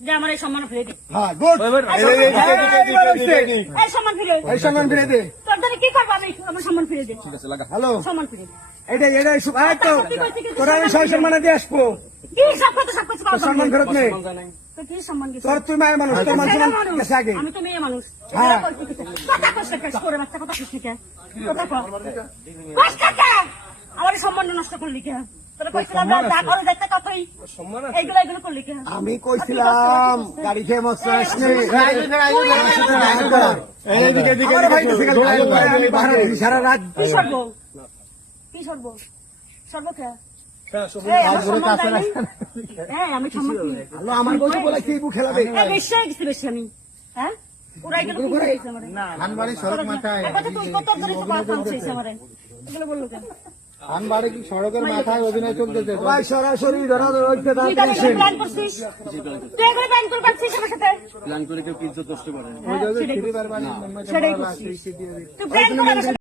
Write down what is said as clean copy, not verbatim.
যে আমার এই সম্মান ফিরে দে। হ্যাঁ গুড এই সম্মান ফিরে দে। এই সম্মান ফিরে দে। তোর দ্বারা কি করবো আমি? আমার সম্মান ফিরে দে। হ্যালো সম্মান ফিরে দে। এটাই তো তোরা আমি সব সম্মানে দিয়ে আসবো। কি সব কথা সব কিছু তোর সম্মান ফেরত নেই। তো কি সম্মান দিছিস? তোর তুই মায়ের মানুষ, তোর মান সম্মান গেছে আগে। আমি তো মেয়ে মানুষ। হ্যাঁ। কথা কষ্ট কেস করে বাচ্চা কথা কষ্ট কে? কথা কর। কষ্ট কে? আমার সম্মান নষ্ট করলি কে? তোরা কইছিলাম না যা করে দেখতে কতই এইগুলো করলি কে? আমি কইছিলাম গাড়ি খেয়ে মস্ত আসনি। আমি বাহারা দিছি সারা রাত। কি সর্ব? কি সর্ব? সর্ব কে? এই, আমার সম্মান দেয়নি? এই, আমি সম্মান করি। আল্লাহ আমার বলতে বলে কি বু খেলাবে। এই, বেশি হয়ে গেছে বেশি আমি। হ্যাঁ? ওরা এগুলো কি করেছে আমারে? আনবাড়ি সড়ক মাথায় একবার তুই কত ধরে তো কথা বলছিস আমারে? এগুলো বললো কেন? আনবাড়ি কি সড়কের মাথায় অভিনয় চলতেছে? ভাই সরাসরি ধরা হইতে তুই তো এগুলো প্ল্যান করছিস? তুই এগুলো প্ল্যান করে পারছিস আমার সাথে? প্ল্যান করে কেউ ইজ্জত নষ্ট করে হ্যাঁ, সেটাই করছিস। ফিরিবার বাড়ি সেটাই করছিস। তুই প্ল্যান করে আমার সাথে